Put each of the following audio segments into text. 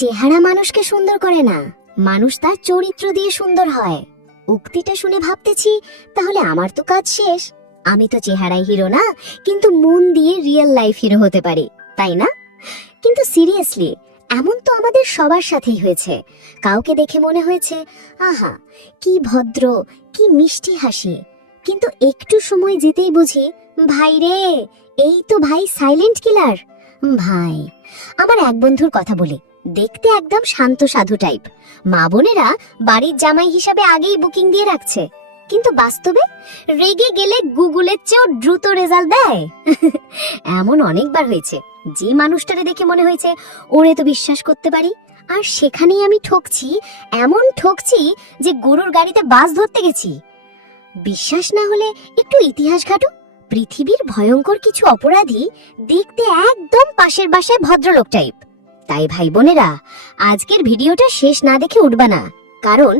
চেহারা মানুষকে সুন্দর করে না, মানুষ তার চরিত্র দিয়ে সুন্দর হয়। উক্তিটা শুনে ভাবতেছি, তাহলে আমার তো কাজ শেষ। আমি তো চেহারায় হিরো না, কিন্তু মন দিয়ে রিয়েল লাইফ হিরো হতে পারি, তাই না? কিন্তু সিরিয়াসলি, এমন তো আমাদের সবার সাথেই হয়েছে। কাউকে দেখে মনে হয়েছে, আহা কি ভদ্র, কি মিষ্টি হাসি, কিন্তু একটু সময় যেতেই বুঝি, ভাই রে, এই তো ভাই সাইলেন্ট কিলার। ভাই, আমার এক বন্ধুর কথা বলি, দেখতে একদম শান্ত সাধু টাইপ, মা বোনেরা বাড়ির জামাই হিসাবে আগেই বুকিং দিয়ে রাখছে, কিন্তু বাস্তবে রেগে গেলে গুগলের চেয়েও দ্রুত রেজাল্ট দেয়। এমন অনেকবার হয়েছে, যে মানুষটারে দেখে মনে হয়েছে ওরে তো বিশ্বাস করতে পারি, আর সেখানেই আমি ঠকছি, এমন ঠকছি যে গরুর গাড়িতে বাস ধরতে গেছি। বিশ্বাস না হলে একটু ইতিহাস ঘাটো। পৃথিবীর ভয়ঙ্কর কিছু অপরাধী দেখতে একদম পাশের বাসায় ভদ্রলোক টাইপ। তাই ভাই বোনেরা, আজকের ভিডিওটা শেষ না দেখে উঠবা না, কারণ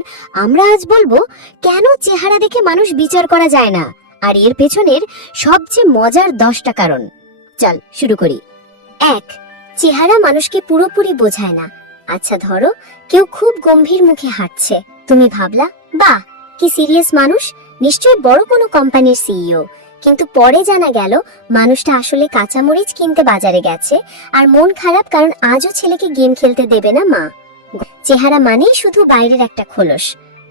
আমরা আজ বলবো কেন চেহারা দেখে মানুষ বিচার করা যায় না, আর এর পেছনের সবচেয়ে মজার 10টা কারণ। চল শুরু করি। 1. চেহারা মানুষকে পুরোপুরি বোঝায় না। আচ্ছা ধরো, কেউ খুব গম্ভীর মুখে হাঁটছে, তুমি ভাবলা বাহ কি সিরিয়াস মানুষ, নিশ্চয়ই বড় কোনো কোম্পানির সিইও, কিন্তু পরে জানা গেল মানুষটা আসলে কাঁচামরিচ কিনতে বাজারে গেছে, আর মন খারাপ কারণ আজও ছেলেকে গেম খেলতে দেবে না মা। চেহারা মানেই শুধু বাইরের একটা খোলস।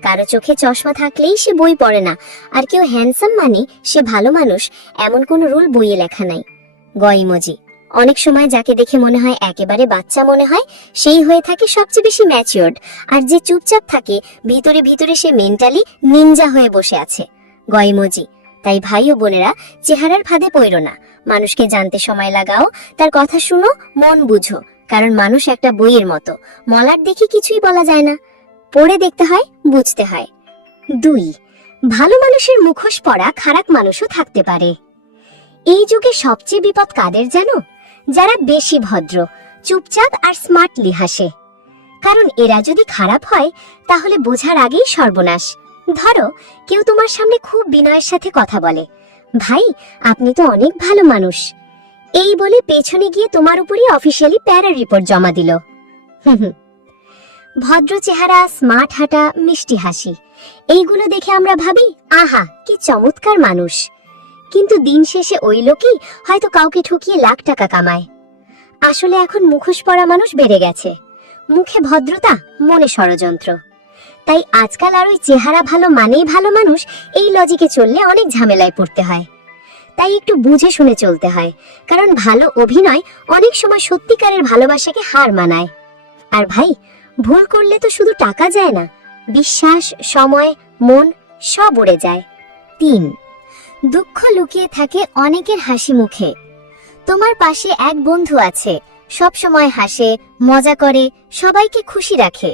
কারো চোখে চশমা থাকলেই সে বই পড়ে না, আর কেউ হ্যান্ডসাম মানে সে ভালো মানুষ, এমন কোনো রুল বইয়ে লেখা নাই। ইমোজি, অনেক সময় যাকে দেখে মনে হয় একেবারে বাচ্চা মনে হয়, সেই হয়ে থাকে সবচেয়ে বেশি ম্যাচিওরড, আর যে চুপচাপ থাকে ভিতরে ভিতরে সে মেন্টালি নিনজা হয়ে বসে আছে। ইমোজি। তাই ভাই ও বোনেরা, চেহারার ফাঁদে পড়ো না, মানুষকে জানতে সময় লাগাও, তার কথা শুনো, মন বুঝো, কারণ মানুষ একটা বইয়ের মতো, মলাট দেখে কিছুই বলা যায় না, পড়ে দেখতে হয়, বুঝতে হয়। 2. ভালো মানুষের মুখোশ পরা খারাপ মানুষও থাকতে পারে। এই যুগে সবচেয়ে বিপদ কাদের জানো? যারা বেশি ভদ্র, চুপচাপ আর স্মার্টলি হাসে, কারণ এরা যদি খারাপ হয় তাহলে বোঝার আগেই সর্বনাশ। ধরো, কেউ তোমার সামনে খুব বিনয়ের সাথে কথা বলে, ভাই আপনি তো অনেক ভালো মানুষ, এই বলে পেছনে গিয়ে তোমার উপরই অফিসিয়ালি প্যারা রিপোর্ট জমা দিল। ভদ্র চেহারা, স্মার্ট হাঁটা, মিষ্টি হাসি, এইগুলো দেখে আমরা ভাবি আহা কি চমৎকার মানুষ, কিন্তু দিন শেষে ওই লোকই হয়তো কাউকে ঠকিয়ে লাখ টাকা কামায়। আসলে এখন মুখোশ পরা মানুষ বেড়ে গেছে, মুখে ভদ্রতা, মনে ষড়যন্ত্র। তাই আজকাল আর ওই চেহারা ভালো মানেই ভালো মানুষ, এই লজিকে চললে অনেক ঝামেলায় পড়তে হয়। তাই একটু বুঝে শুনে চলতে হয়, কারণ ভালো অভিনয় অনেক সময় সত্যিকারের ভালোবাসাকে হার মানায়। আর ভাই, ভুল করলে তো শুধু টাকা যায় না, বিশ্বাস, সময়, মন সব উড়ে যায়। 3. দুঃখ লুকিয়ে থাকে অনেকের হাসি মুখে। তোমার পাশে এক বন্ধু আছে, সব সময় হাসে, মজা করে, সবাইকে খুশি রাখে।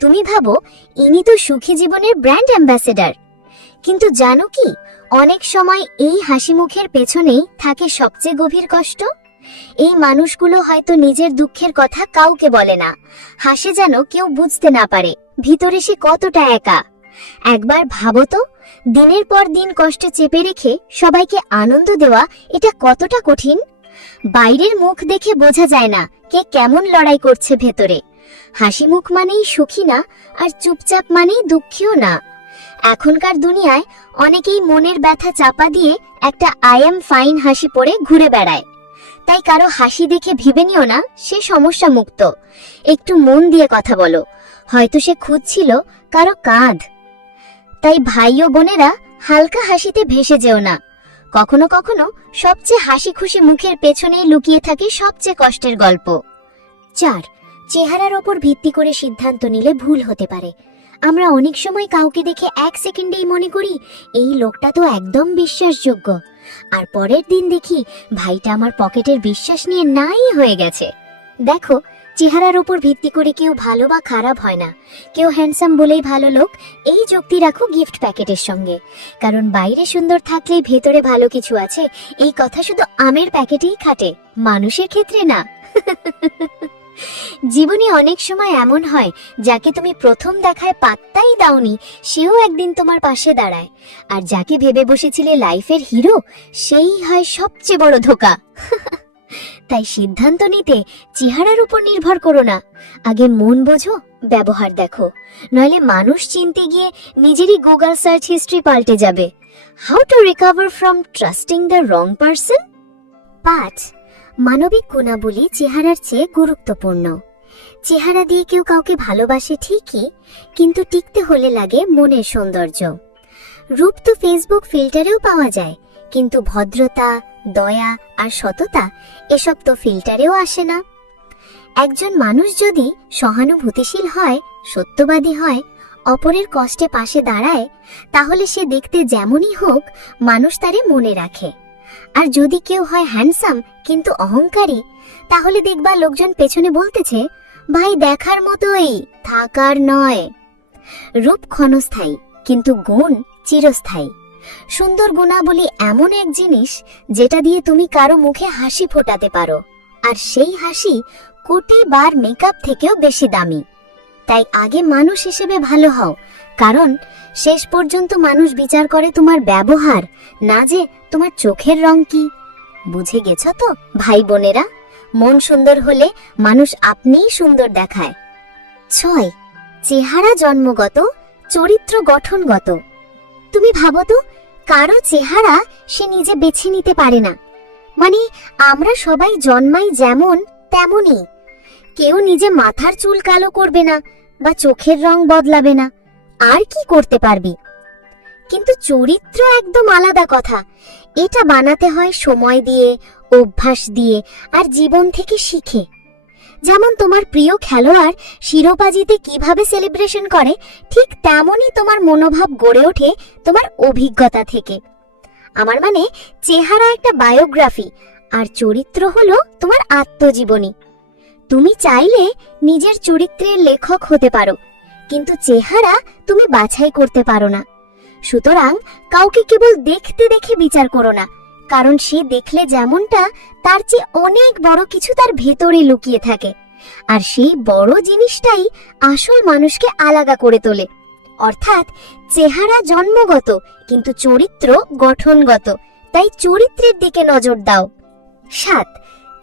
তুমি ভাবো ইনি তো সুখী জীবনের ব্র্যান্ড অ্যাম্বাসেডর, কিন্তু জানো কি, অনেক সময় এই হাসি মুখের পেছনেই থাকে সবচেয়ে গভীর কষ্ট। এই মানুষগুলো হয়তো নিজের দুঃখের কথা কাউকে বলে না, হাসে যেন কেউ বুঝতে না পারে ভিতরে সে কতটা একা। একবার ভাবো তো, দিনের পর দিন কষ্ট চেপে রেখে সবাইকে আনন্দ দেওয়া এটা কতটা কঠিন। বাইরের মুখ দেখে বোঝা যায় না কে কেমন লড়াই করছে ভেতরে। হাসি মুখ মানেই সুখী না, আর চুপচাপ মানেই দুঃখীও না। এখনকার দুনিয়ায় অনেকেই মনের ব্যথা চাপা দিয়ে একটা আই এম ফাইন হাসি পরে ঘুরে বেড়ায়। তাই কারো হাসি দেখে ভেবে নিও না সে সমস্যা মুক্ত। একটু মন দিয়ে কথা বলো, হয়তো সে খুঁজছিল কারো কাঁধ। তাই ভাই ও বোনেরা, হালকা হাসিতে ভেসে যেও না। কখনো কখনো সবচেয়ে হাসি খুশি মুখের পেছনেই লুকিয়ে থাকে সবচেয়ে কষ্টের গল্প। 4. চেহারার ওপর ভিত্তি করে সিদ্ধান্ত নিলে ভুল হতে পারে। আমরা অনেক সময় কাউকে দেখে 1 সেকেন্ডেই মনে করি এই লোকটা তো একদম বিশ্বাসযোগ্য, আর পরের দিন দেখি ভাইটা আমার পকেটের বিশ্বাস নিয়ে নাই হয়ে গেছে। দেখো, চেহারার উপর ভিত্তি করে কেউ ভালো বা খারাপ হয় না। কেউ হ্যান্ডসাম বলেই ভালো লোক, এই যুক্তি রাখো গিফট প্যাকেটের সঙ্গে, কারণ বাইরে সুন্দর থাকলেই ভেতরে ভালো কিছু আছে, এই কথা শুধু আমের প্যাকেটেই খাটে, মানুষের ক্ষেত্রে না। জীবনে অনেক সময় এমন হয়, যাকে তুমি প্রথম দেখায় পাত্তাই দাওনি, সেও একদিন তোমার পাশে দাঁড়ায়, আর যাকে ভেবে বসেছিলে লাইফের হিরো, সেই হয় সবচেয়ে বড় ধোঁকা। তাই সিদ্ধান্ত নিতে চেহারার উপর নির্ভর করো না, আগে মন বোঝো, ব্যবহার দেখো, নইলে মানুষ চিনতে গিয়ে নিজেরই গুগল সার্চ হিস্ট্রি পাল্টে যাবে। How to recover from trusting the wrong person. 5. মানবিক গুণাবলী চেহারার চেয়ে গুরুত্বপূর্ণ। চেহারা দিয়ে কেউ কাউকে ভালোবাসে ঠিকই, কিন্তু টিকতে হলে লাগে মনের সৌন্দর্য। রূপ তো ফেসবুক ফিল্টারেও পাওয়া যায়, কিন্তু ভদ্রতা, দয়া আর সততা এসব তো ফিল্টারেও আসে না। একজন মানুষ যদি সহানুভূতিশীল হয়, সত্যবাদী হয়, অপরের কষ্টে পাশে দাঁড়ায়, তাহলে সে দেখতে যেমনই হোক মানুষ তারে মনে রাখে। আর যদি কেউ হয় হ্যান্ডসাম কিন্তু অহংকারী, তাহলে দেখবা লোকজন পেছনে বলতেছে, ভাই দেখার মতোই, থাকার নয়। রূপ ক্ষণস্থায়ী, কিন্তু গুণ চিরস্থায়ী। সুন্দর গুণাবলী এমন এক জিনিস যেটা দিয়ে তুমি কারো মুখে হাসি ফোটাতে পারো, আর সেই হাসি কোটি বার মেকআপ থেকেও বেশি দামি। তাই আগে মানুষ হিসেবে ভালো হও, কারণ শেষ পর্যন্ত মানুষ বিচার করে তোমার ব্যবহার, না যে তোমার চোখের রং কি। বুঝে গেছ তো ভাই বোনেরা? মন সুন্দর হলে মানুষ আপনিই সুন্দর দেখায়। 6. চেহারা জন্মগত, চরিত্র গঠনগত। তুমি ভাবো তো, কারো চেহারা সে নিজে বেছে নিতে পারে না। মানে আমরা সবাই জন্মাই যেমন তেমনই। কেউ নিজে মাথার চুল কালো করবে না বা চোখের রং বদলাবে না, আর কি করতে পারবি? কিন্তু চরিত্র একদম আলাদা কথা। এটা বানাতে হয় সময় দিয়ে, অভ্যাস দিয়ে আর জীবন থেকে শিখে। যেমন তোমার প্রিয় খেলোয়াড় শিরোপা জিতে কিভাবে সেলিব্রেশন করে, ঠিক তেমনই তোমার মনোভাব গড়ে ওঠে তোমার অভিজ্ঞতা থেকে। আমার মানে চেহারা একটা বায়োগ্রাফি, আর চরিত্র হলো তোমার আত্মজীবনী। তুমি চাইলে নিজের চরিত্রের লেখক হতে পারো, কিন্তু চেহারা তুমি বাছাই করতে পারো না। সুতরাং কাউকে কেবল দেখতে দেখে বিচার করো না, কারণ সে দেখলে যেমনটা, তার চেয়ে অনেক বড় কিছু তার ভেতরে লুকিয়ে থাকে। আর সেই বড় জিনিসটাই আসল মানুষকে আলাদা করে তোলে। অর্থাৎ চেহারা জন্মগত, কিন্তু চরিত্র গঠনগত। তাই চরিত্রের দিকে নজর দাও। 7.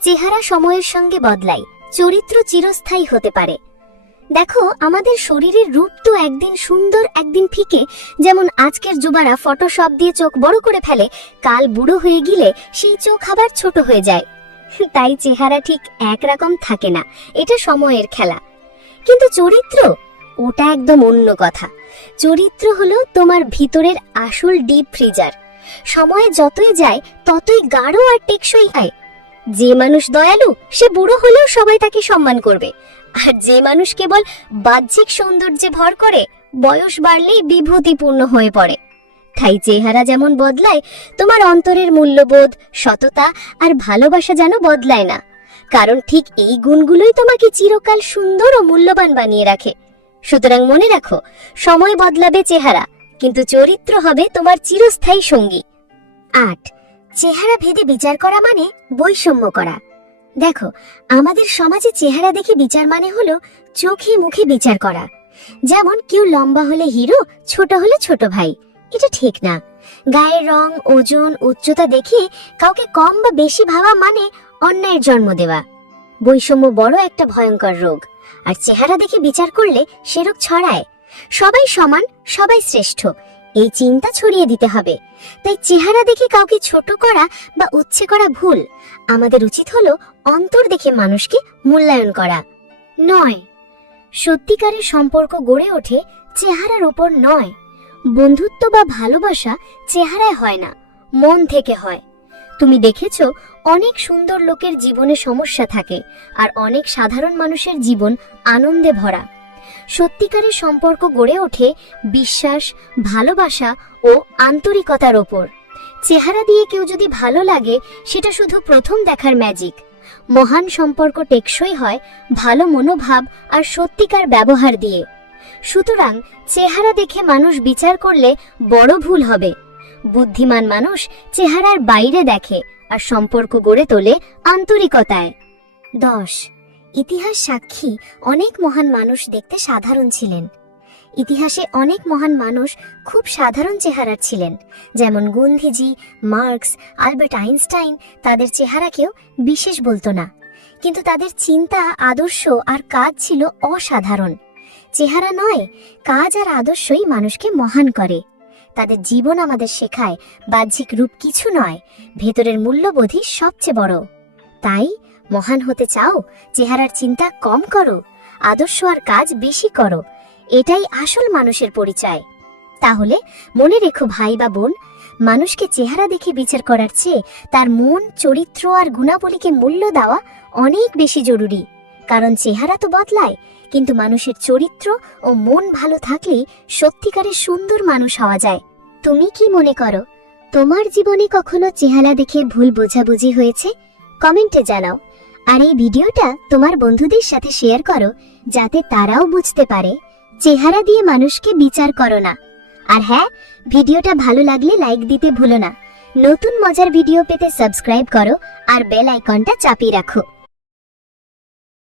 চেহারা সময়ের সঙ্গে বদলায়, চরিত্র চিরস্থায়ী হতে পারে। দেখো, আমাদের শরীরের রূপ তো একদিন সুন্দর একদিন ফিকে। যেমন আজকের যুবারা ফটোশপ দিয়ে চোখ বড় করে ফেলে, কাল বুড়ো হয়ে গেলে সেই চোখ আবার ছোট হয়ে যায়। তাই চেহারা ঠিক একরকম থাকে না, এটা সময়ের খেলা। কিন্তু চরিত্র, ওটা একদম অন্য কথা। চরিত্র হলো তোমার ভিতরের আসল ডিপ ফ্রিজার। সময় যতই যায় ততই গাঢ় আর টেকসই হয়। যে মানুষ দয়ালু, সে বুড়ো হলেও সবাই তাকে সম্মান করবে। আর যে মানুষ কেবল বাহ্যিক সৌন্দর্যে ভর করে, বয়স বাড়লেই বিভূতিপূর্ণ হয়ে পড়ে। তাই চেহারা যেমন বদলায়, তোমার অন্তরের মূল্যবোধ, সততা আর ভালোবাসা যেন বদলায় না। কারণ ঠিক এই গুণগুলোই তোমাকে চিরকাল সুন্দর ও মূল্যবান বানিয়ে রাখে। সুতরাং মনে রাখো, সময় বদলাবে চেহারা, কিন্তু চরিত্র হবে তোমার চিরস্থায়ী সঙ্গী। 8. চেহারা ভেদে বিচার করা মানে বৈষম্য করা। দেখো, আমাদের সমাজে চেহারা দেখে বিচার মানে হলো চোখে মুখে বিচার করা। যেমন কেউ লম্বা হলে হিরো, ছোট হলে ছোট ভাই। এটা ঠিক না। গায়ের রং, ওজন, উচ্চতা দেখে কাউকে কম বা বেশি ভাবা মানে অন্যায়ের জন্ম দেওয়া। বৈষম্য বড় একটা ভয়ঙ্কর রোগ, আর চেহারা দেখে বিচার করলে সে রোগ ছড়ায়। সবাই সমান, সবাই শ্রেষ্ঠ, এই চিন্তা ছড়িয়ে দিতে হবে। তাই চেহারা দেখে কাউকে ছোট করা বা উচ্ছে করা ভুল। আমাদের উচিত হলো অন্তর দেখে মানুষকে মূল্যায়ন করা। 9. সত্যিকারের সম্পর্ক গড়ে ওঠে চেহারার উপর নয়। বন্ধুত্ব বা ভালোবাসা চেহারায় হয় না, মন থেকে হয়। তুমি দেখেছো, অনেক সুন্দর লোকের জীবনে সমস্যা থাকে, আর অনেক সাধারণ মানুষের জীবন আনন্দে ভরা। সত্যিকারের সম্পর্ক গড়ে ওঠে বিশ্বাস, ভালোবাসা ও আন্তরিকতার ওপর। চেহারা দিয়ে কেউ যদি ভালো লাগে, সেটা শুধু প্রথম দেখার ম্যাজিক। মহান সম্পর্ক টেকসই হয় ভালো মনোভাব আর সত্যিকার ব্যবহার দিয়ে। সুতরাং চেহারা দেখে মানুষ বিচার করলে বড় ভুল হবে। বুদ্ধিমান মানুষ চেহারার বাইরে দেখে আর সম্পর্ক গড়ে তোলে আন্তরিকতায়। 10. ইতিহাস সাক্ষী অনেক মহান মানুষ দেখতে সাধারণ ছিলেন, ইতিহাসে অনেক মহান মানুষ খুব সাধারণ চেহারার ছিলেন, যেমন গান্ধীজি, মার্কস, আলবার্ট আইনস্টাইন। তাদের চেহারাকেও বিশেষ বলতো না, কিন্তু তাদের চিন্তা, আদর্শ আর কাজ ছিল অসাধারণ। চেহারা নয়, কাজ আর আদর্শই মানুষকে মহান করে। তাদের জীবন আমাদের শেখায় বাহ্যিক রূপ কিছু নয়, ভেতরের মূল্যবোধই সবচেয়ে বড়। তাই মহান হতে চাও, চেহারার চিন্তা কম করো, আদর্শ আর কাজ বেশি করো। এটাই আসল মানুষের পরিচয়। তাহলে মনে রেখো ভাই বা বোন, মানুষকে চেহারা দেখে বিচার করার চেয়ে তার মন, চরিত্র আর গুণাবলীকে মূল্য দেওয়া অনেক বেশি জরুরি। কারণ চেহারা তো বদলায়, কিন্তু মানুষের চরিত্র ও মন ভালো থাকলেই সত্যিকারের সুন্দর মানুষ হওয়া যায়। তুমি কি মনে করো, তোমার জীবনে কখনো চেহারা দেখে ভুল বোঝাবুঝি হয়েছে? কমেন্টে জানাও। আর এই ভিডিওটা তোমার বন্ধুদের সাথে শেয়ার করো, যাতে তারাও বুঝতে পারে চেহারা দিয়ে মানুষকে বিচার করো না। আর হ্যাঁ, ভিডিওটা ভালো লাগলে লাইক দিতে ভুলো না। নতুন মজার ভিডিও পেতে সাবস্ক্রাইব করো আর বেল আইকনটা চাপিয়ে রাখো।